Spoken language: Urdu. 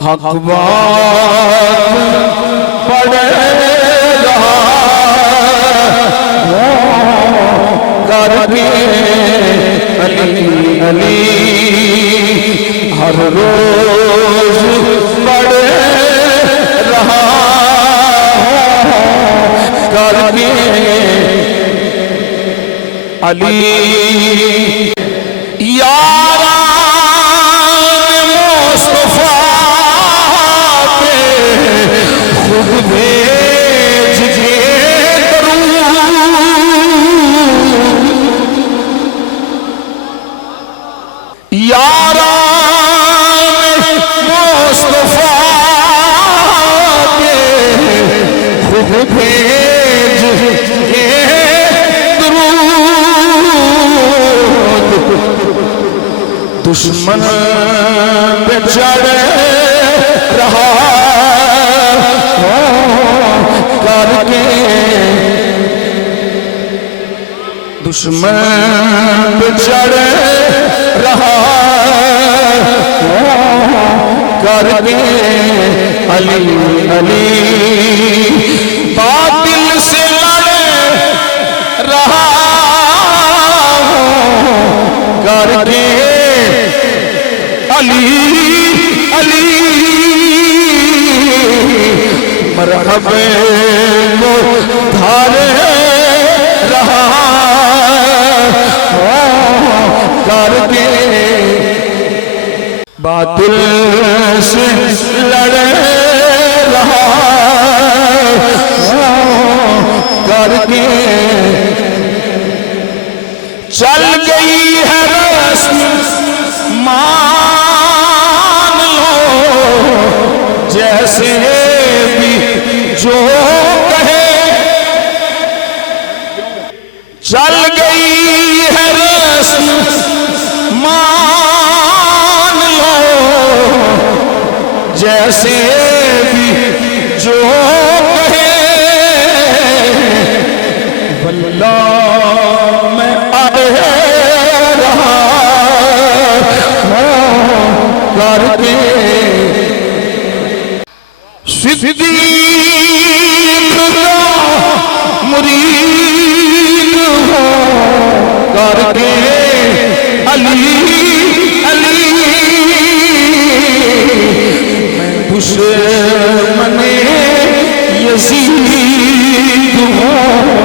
حق بات پڑھ رہا کر کے علی علی ہر روز پڑھ رہا کر کے علی یاران مصطفیٰ کے خود بھیج کے درود یاران مصطفیٰ کے خود بھیج کے دشمن پہ چڑھ رہا کر کے دشمن پہ چڑھ رہا کر کے علی علی باطل سے لڑ رہا کر کے علی علی مرحبا کو دھار رہا کر کے باطل سے لڑ رہا کر کے چل گئی ہے رسم مان لو جیسے بھی جو کہے چل گئی ہے رسم مان لو جیسے بھی جو کہے واللہ میں رہا کر کے صدیق کا مرید ہو کر کے علی علی میں دشمن یزید ہوں